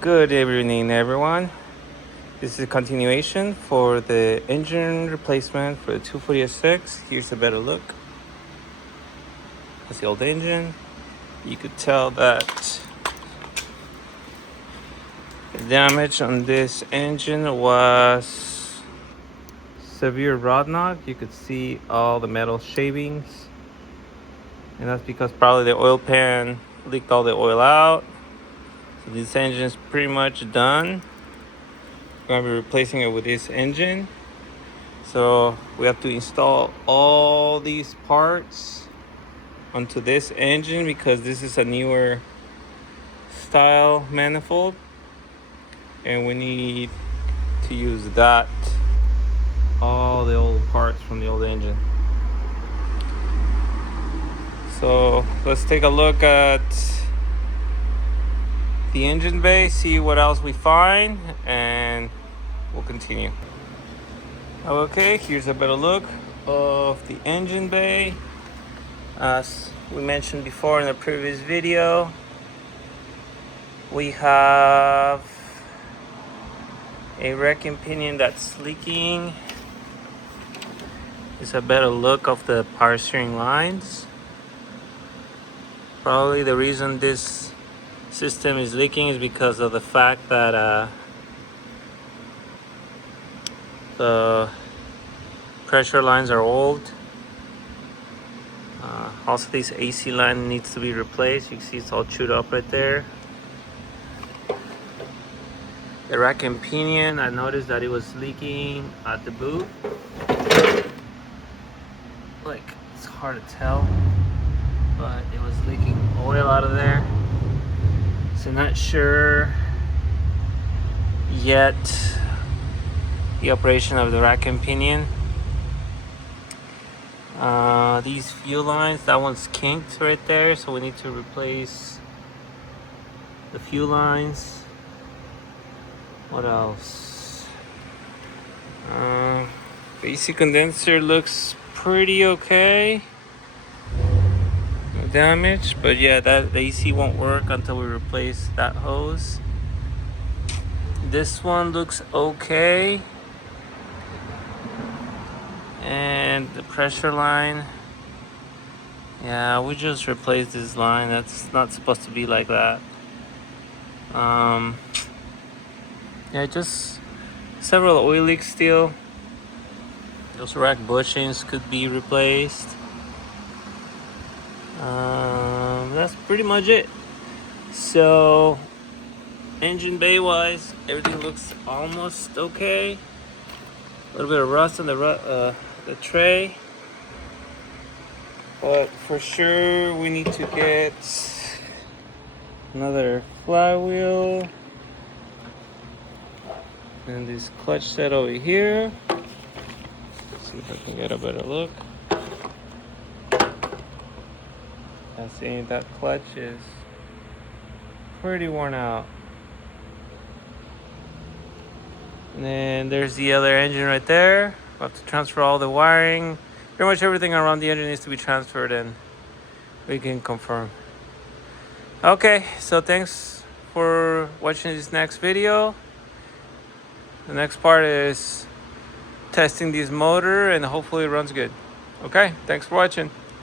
Good evening, everyone. This is a continuation for the engine replacement for the 240SX. Here's a better look. That's the old engine. You could tell that the damage on this engine was severe rod knock. You could see all the metal shavings, and that's because probably the oil pan leaked all the oil out. So this engine is pretty much done. We're gonna be replacing it with this engine. So we have to install all these parts onto this engine because this is a newer style manifold, and we need to use all the old parts from the old engine. So let's take a look at the engine bay, see what else we find, and we'll continue. Okay, here's a better look of the engine bay. As we mentioned before in the previous video, we have a wrecking pinion that's leaking. It's a better look of the power steering lines. Probably the reason this system is leaking is because of the fact that the pressure lines are old. Also, this AC line needs to be replaced. You can see it's all chewed up right there. The rack and pinion, I noticed that it was leaking at the boot. Like, it's hard to tell, but it was leaking oil out of there. So not sure yet the operation of the rack and pinion. These fuel lines, that one's kinked right there, so we need to replace the fuel lines. What else? Basic condenser looks pretty okay. No damage, but yeah, the AC won't work until we replace that hose. This one looks okay. And the pressure line, yeah, we just replaced this line. That's not supposed to be like that. Yeah, just several oil leaks still. Those rack bushings could be replaced. That's pretty much it. So engine bay wise, everything looks almost okay. A little bit of rust on the tray, but for sure we need to get another flywheel and this clutch set over here. Let's see if I can get a better look. I see that clutch is pretty worn out. And then there's the other engine right there. We'll have to transfer all the wiring. Pretty much everything around the engine needs to be transferred, and we can confirm. Okay, so thanks for watching this next video. The next part is testing this motor, and hopefully it runs good. Okay, thanks for watching.